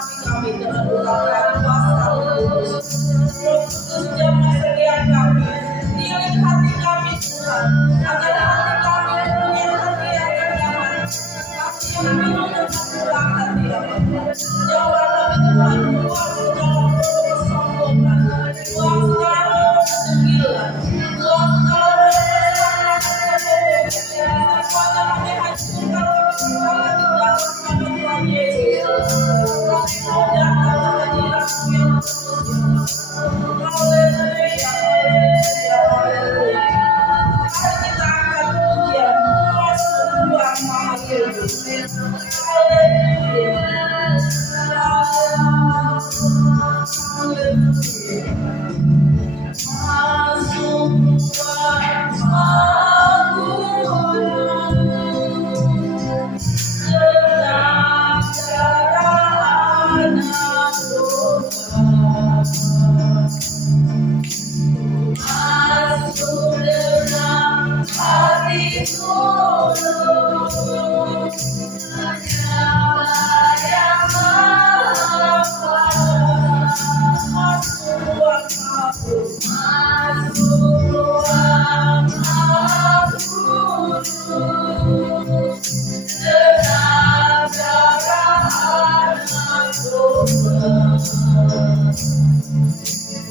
hati kami dengan urapan kuasa-Mu. Roh Kudus jamah setiap kami, iringi hati kami Tuhan, agar hati kami mempunyai hati yang rendahan, hati yang penuh dengan murah hati ya Bapa. Jauhkan kami Tuhan, buang segala kesombongan, buang segala kedegilan, buang segala semuanya kami hancurkan kami di dalam nama Tuhan Yesus. Kami mau datang kehadiran-Mu yang kudus. Haleluya, haleluya, haleluya. Mari kita angkat pujian, masuk Tuhan Maha Kudus. Haleluya, haleluya. Masuk Tuhan Maha Kudus, dalam cara anak domba. Masuk dalam hati tulus, Raja yang Maha Kuasa. Masuk Tuhan Maha Kudus, dalam cara anak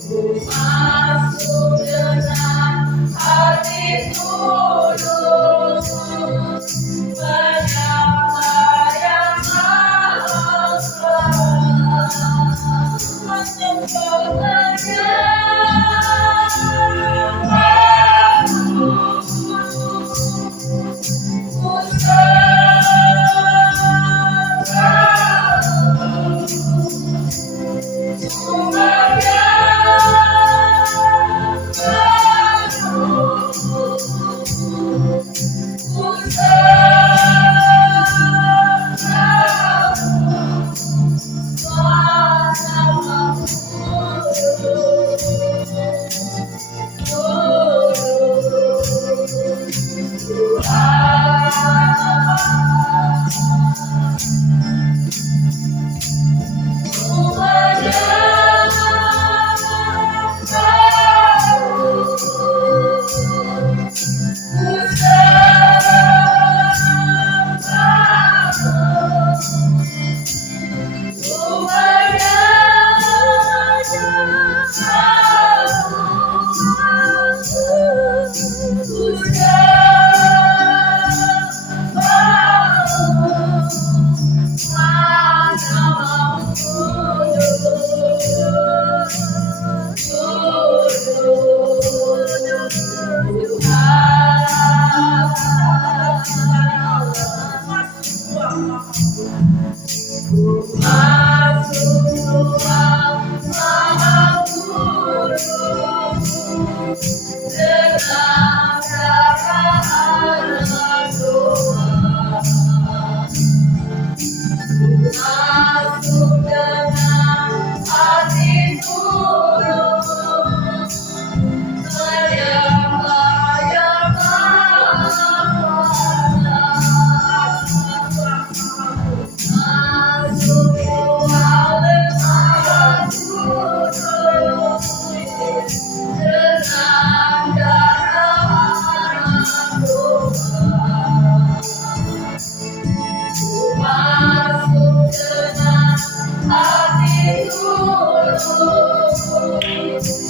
domba. Masuk dengan hati tulus, menyembah yang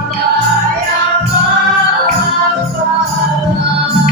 Maha Kuasa,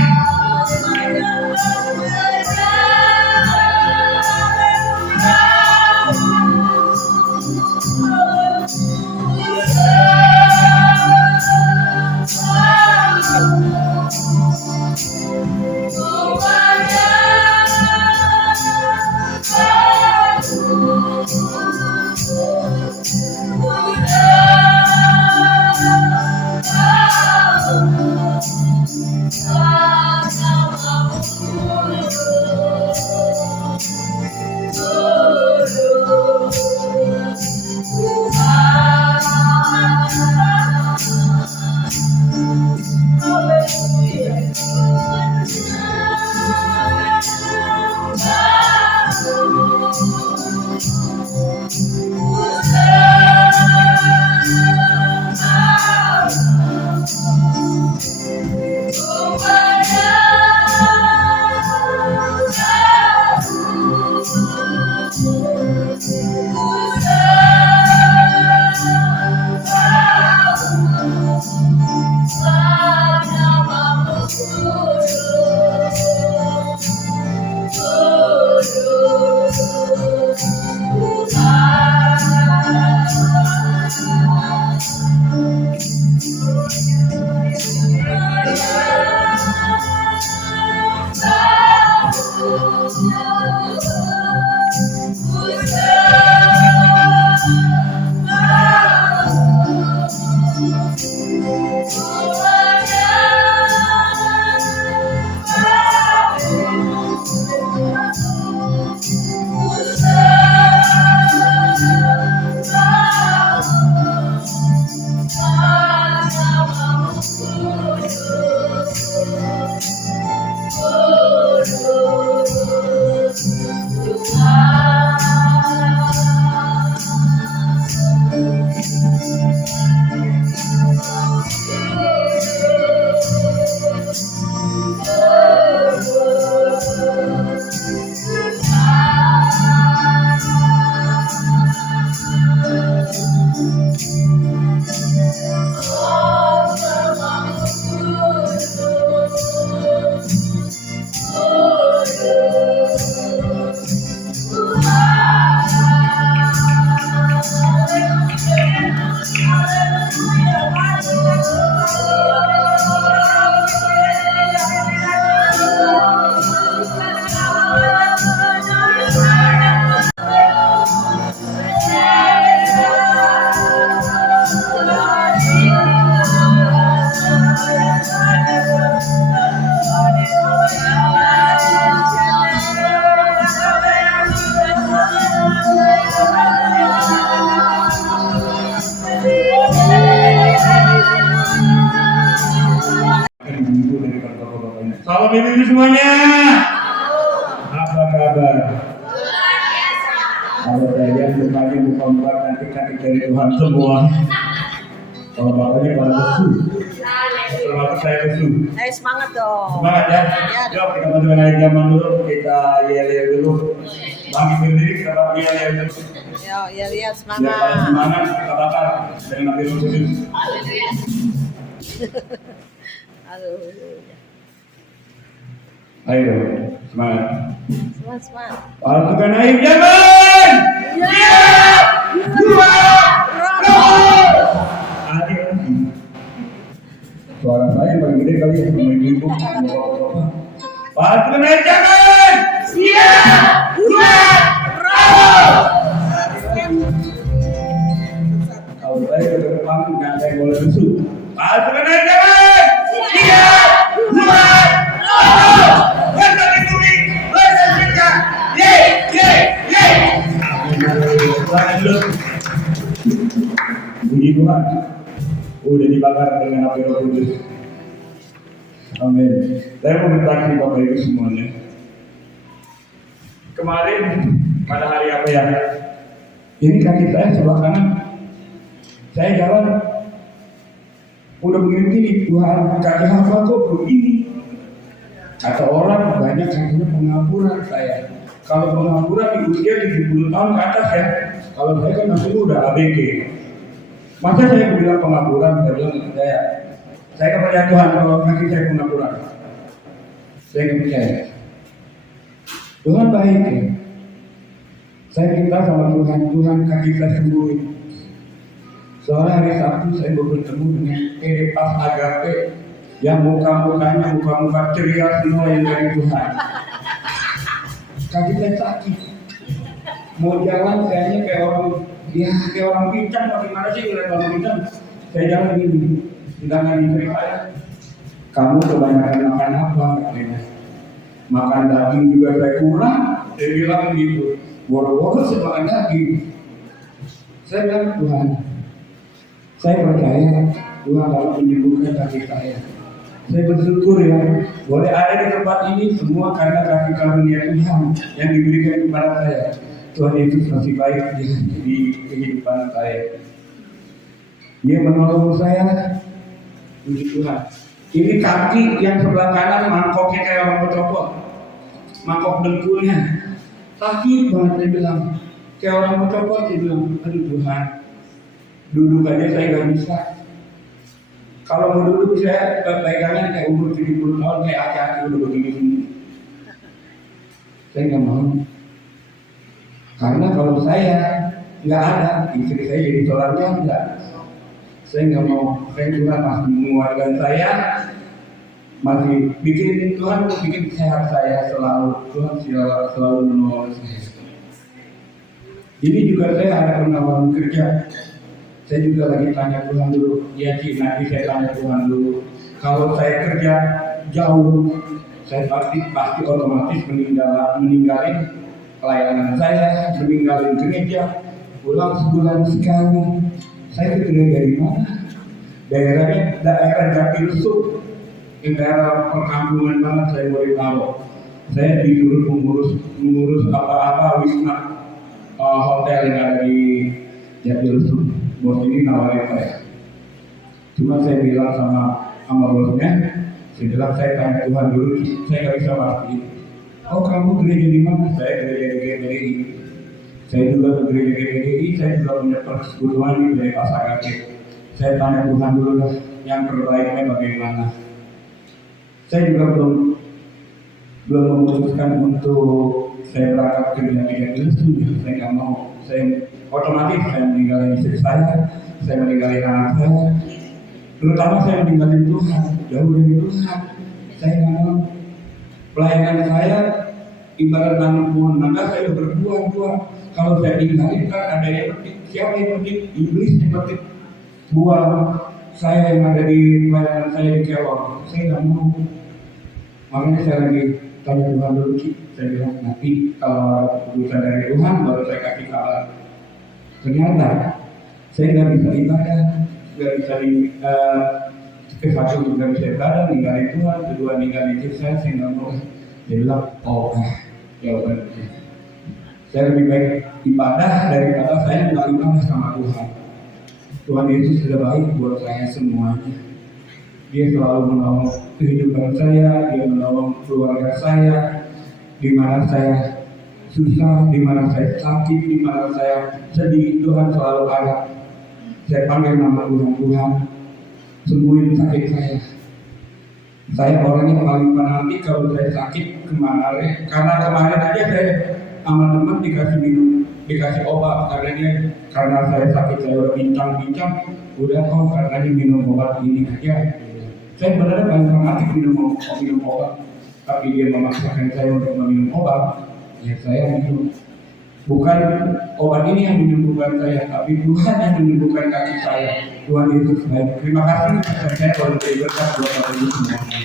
Salam ibu-ibu semuanya. Apa kabar? Kalau saya lihat mukanya muka cantik-cantik dari Tuhan semua. Kalau bapaknya pada lesu, termasuk saya lesu. Semangat dong. Semangat ya. Yuk kita masuk naik zaman dulu, kita yel-yel dulu. Bangkit berdiri, kita yel-yel dulu. Ya lihat Biar pada semangat. semangat kita bakar dengan Nabi Roh Kudus. Aduh. Ayo, semangat. Semangat. Pasukan naik zaman. Dua, adik lagi. Suara saya paling gede kali ya, sama ibu-ibu. Pasukan naik zaman. Dua, kalau saya ke depan nggak saya boleh lesu. Pasukan naik zaman. Dua, puji Tuhan, udah dibakar dengan api Roh Kudus. Amin. Saya mau berterima Bapak Ibu semuanya. Kemarin pada hari apa ya? Ini kaki saya sebelah kanan. Saya jalan, udah begini Tuhan, kaki hamba kok begini. Kata orang banyak kakinya pengaburan saya. Kalau pengaburan di usia 70 tahun ke atas ya. Kalau saya kan masih muda ABG. Masa saya bilang pengaburan, saya bilang saya kepada Tuhan kalau kaki saya pengaburan. Saya nggak percaya. Tuhan baik ya. Saya minta sama Tuhan kaki saya sembuh. Soalnya hari Sabtu saya baru bertemu dengan Pas Agape yang muka-mukanya muka-muka ceria semua yang dari Tuhan. Kaki saya sakit. Mau jalan kayaknya kayak orang pincang, bagaimana sih ngeliat orang pincang? Saya jalan gini, sedangkan istri saya, kamu kebanyakan makan apa? Katanya. Makan daging juga saya kurang. Saya bilang gitu, boro-boro saya makan daging. Saya bilang Tuhan, saya percaya Tuhan dalam menyembuhkan kaki saya. Saya bersyukur ya, boleh ada di tempat ini semua karena kasih karunia Tuhan yang diberikan kepada saya. Tuhan Yesus masih baik di kehidupan saya. Dia menolong saya, puji Tuhan. Ini kaki yang sebelah kanan mangkoknya kayak orang bercopot, mangkok dengkulnya sakit banget. Saya bilang kayak orang bercopot. Dia bilang, aduh Tuhan, duduk aja saya nggak bisa. Kalau mau duduk saya pegangan kayak umur 70 tahun kayak aki-aki udah begini. Saya nggak mau. Karena kalau saya nggak ada, istri saya jadi seorang janda. Saya nggak mau. Saya juga masih mengeluarkan saya masih bikin Tuhan bikin sehat saya selalu, Tuhan selalu menolong saya. Ini juga saya ada penawaran kerja. Saya juga lagi tanya Tuhan dulu, ya Ci, nanti saya tanya Tuhan dulu. Kalau saya kerja jauh, saya pasti otomatis meninggalin pelayanan saya, meninggalin gereja, pulang sebulan sekali. Saya kerja dari mana? Daerahnya daerah Jatilusuk, daerah perkampungan banget saya boleh tahu. Saya disuruh mengurus apa-apa wisma hotel yang ada di Jatilusuk. Bos ini nawarin saya. Cuma saya bilang sama bosnya, saya bilang saya tanya Tuhan dulu, saya nggak bisa pasti. Oh kamu gereja di mana? Saya gereja di GPDI. Saya juga ke gereja GPDI, saya juga punya persekutuan dari pasangan. Saya tanya Tuhan dulu lah, yang terbaiknya bagaimana. Saya juga belum memutuskan untuk saya berangkat ke gereja itu. Saya nggak mau. Saya otomatis saya meninggalkan istri saya meninggalkan anak saya. Terutama saya meninggalkan Tuhan, jauh dari Tuhan. Saya nggak mau. Pelayanan saya ibarat nanam pohon mangga, saya berbuah-buah. Kalau saya tinggalin kan ada yang petik. Siapa yang petik? Iblis yang petik buah saya yang ada di pelayanan saya di Kelor. Saya nggak mau. Makanya saya lagi tanya Tuhan dulu, saya bilang nanti kalau keputusan dari Tuhan baru saya kasih kabar. Ternyata saya nggak bisa ibadah, nggak bisa satu nggak bisa ibadah, ninggalin Tuhan, kedua ninggalin istri saya nggak mau. Dia bilang, oh ya udah. Saya lebih baik ibadah daripada saya nggak ibadah sama Tuhan. Tuhan Yesus sudah baik buat saya semuanya. Dia selalu menolong kehidupan saya, dia menolong keluarga saya, di mana saya susah, di mana saya sakit, di mana saya sedih, Tuhan selalu ada. Saya panggil nama Tuhan, sembuhin sakit saya. Saya orang yang paling menanti kalau saya sakit kemana, karena kemarin aja saya sama teman dikasih obat karena saya sakit, saya udah bincang, udah karena dia minum obat ini aja. Saya benar paling fanatik minum obat, tapi dia memaksakan saya untuk meminum obat, ya saya minum. Bukan obat ini yang menyembuhkan saya, tapi Tuhan yang menyembuhkan kaki saya. Tuhan Yesus baik. Terima kasih saya kalau saya berkat buat Bapak Ibu semuanya.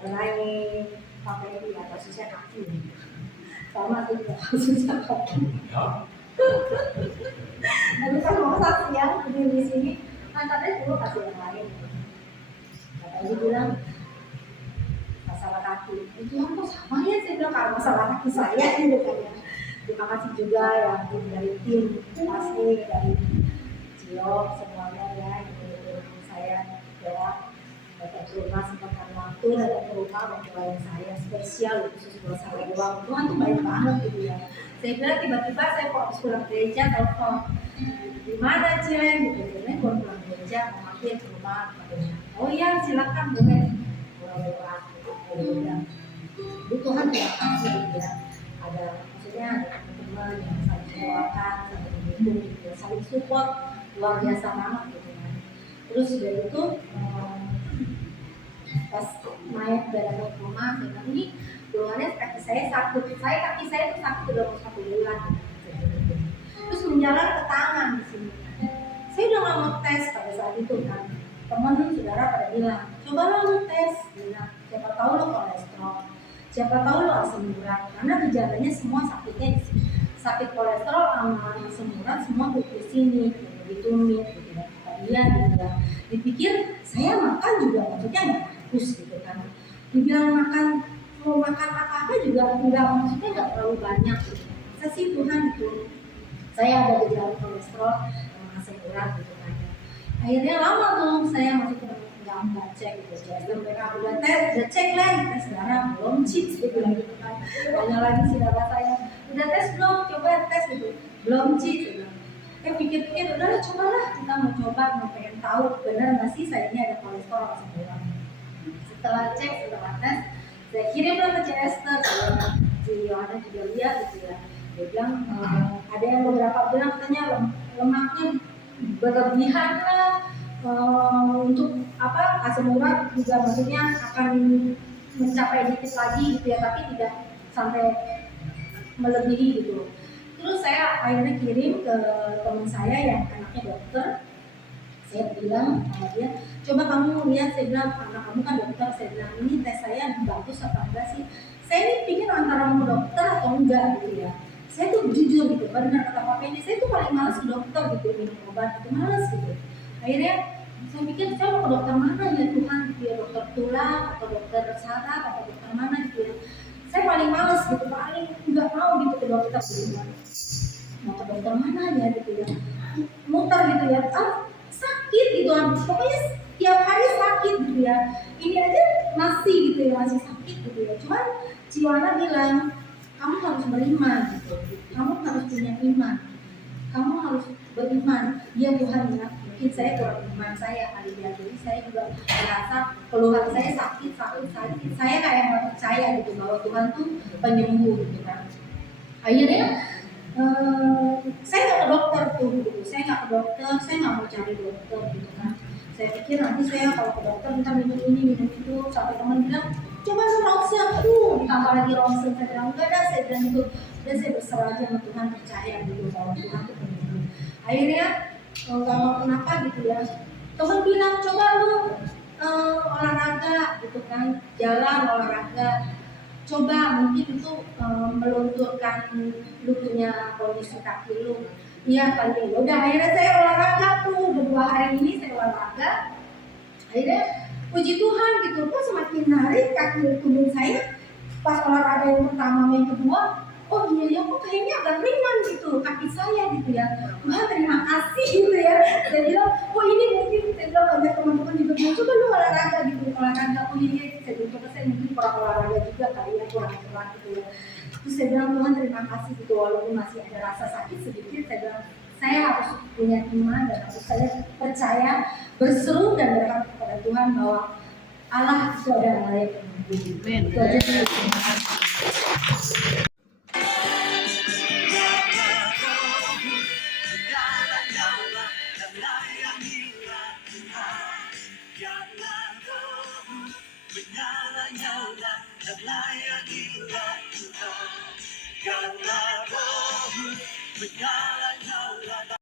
Mengenai KPI atau susah kaki, sama juga susah kaki. Tapi kan mau saksi ya di sini, kan katanya dulu kasih yang lain. Katanya bilang masalah kaki, itu yang kok sama ya, saya bilang kalau masalah kaki saya gitu kan ya. Terima kasih juga yang dari tim pasti dari Cio semuanya ya, gitu saya ya. Datang ke rumah sempatkan waktu, datang ke rumah mendoain saya spesial khusus buat saya doang. Tuhan tuh baik banget gitu ya. Saya bilang tiba-tiba saya kok habis pulang gereja telepon, di mana Cilen gitu. Cilen baru pulang gereja mau mampir ke rumah katanya. Oh iya silakan boleh. Doa gitu. Itu Tuhan terima kasih gitu ya. Ada maksudnya ada teman-teman yang saling doakan, saling mendukung gitu ya, saling support luar biasa banget gitu kan. Terus dari itu pas Maya udah datang ke rumah, saya bilang ini keluarnya kaki saya sakit, kaki saya tuh sakit udah mau 1 bulan. Terus menjalar ke tangan di sini. Saya udah nggak mau tes pada saat itu kan. Teman saudara pada bilang, coba lu tes, bilang siapa tahu lo kolesterol, siapa tahu lo asam urat, karena gejalanya semua sakitnya di sini. Sakit kolesterol sama asam urat semua di sini, di tumit, gitu ya. Dia dipikir saya makan juga maksudnya nggak bagus gitu kan. Dibilang mau makan apa juga enggak, maksudnya nggak terlalu banyak gitu. Masa sih Tuhan gitu. Saya ada gejala kolesterol, asam urat gitu kan. Akhirnya lama tuh saya masih nggak cek gitu, jadi mereka udah cek lagi tes darah belum cheat gitu kan. Tanya lagi si darah saya, udah tes belum, coba tes gitu, belum cheat gitu. Pikir-pikir udahlah cobalah, kita mau pengen tahu benar nggak sih saya ini ada kolesterol asam urat. Setelah cek, setelah tes, saya kirimlah ke Chester, si Yohana juga lihat gitu ya. Dia bilang ada yang beberapa bilang katanya lemaknya berlebihan lah, untuk apa asam urat juga maksudnya akan mencapai dikit lagi gitu ya, tapi tidak sampai melebihi gitu. Terus saya akhirnya kirim ke teman saya yang anaknya dokter. Saya bilang sama dia, coba kamu lihat, saya bilang anak kamu kan dokter, saya bilang ini tes saya bagus apa enggak sih. Saya ini pikir antara mau dokter atau enggak gitu ya. Saya tuh jujur gitu, benar kata Pak Pendi, saya tuh paling males ke dokter gitu, minum obat itu males gitu. Akhirnya saya pikir saya mau ke dokter mana ya Tuhan, dia dokter tulang atau dokter saraf atau dokter mana gitu ya. Saya paling males gitu, paling nggak mau gitu ke dokter gitu. Mau ke dokter mana ya gitu ya, muter gitu ya, sakit gitu, pokoknya tiap hari sakit gitu ya. Ini aja masih gitu ya, masih sakit gitu ya. Cuman Ciwana bilang kamu harus beriman gitu, kamu harus punya iman, kamu harus beriman. Ya Tuhan ya, mungkin saya kurang iman saya kali ya, jadi saya juga merasa keluhan saya sakit, saya kayak nggak percaya gitu bahwa Tuhan tuh penyembuh gitu kan. Akhirnya saya nggak ke dokter tuh gitu, saya nggak ke dokter, saya nggak mau cari dokter gitu kan. Saya pikir nanti saya kalau ke dokter kita minum ini minum itu, sampai teman bilang coba lu ronsen, ditambah lagi ronsen. Saya bilang enggak dah, saya bilang itu dan saya berserah aja sama Tuhan, percaya gitu bahwa Tuhan itu penyembuh. Akhirnya nggak mau kenapa gitu ya, teman bilang coba lu olahraga gitu kan, jalan olahraga, coba mungkin itu melunturkan lu punya kondisi kaki lu. Iya kali, udah akhirnya saya olahraga tuh, 2 hari ini saya olahraga. Akhirnya puji Tuhan gitu, kok semakin hari kaki tubuh saya pas olahraga yang pertama yang kedua, oh iya ya kok kayaknya agak ringan gitu kaki saya gitu ya. Tuhan terima kasih gitu ya. Saya bilang, oh ini mungkin, saya bilang banyak teman-teman juga bilang coba lu olahraga gitu, olahraga. Oh iya, saya bilang coba, saya mungkin kurang olahraga juga kali ya, kurang gerak gitu ya. Terus saya bilang Tuhan terima kasih gitu, walaupun masih ada rasa sakit sedikit, saya bilang saya harus punya iman dan harus saya percaya, berseru dan berharap kepada Tuhan bahwa Allah itu adalah Allah yang penyembuh. Itu aja sih. Menyala-nyala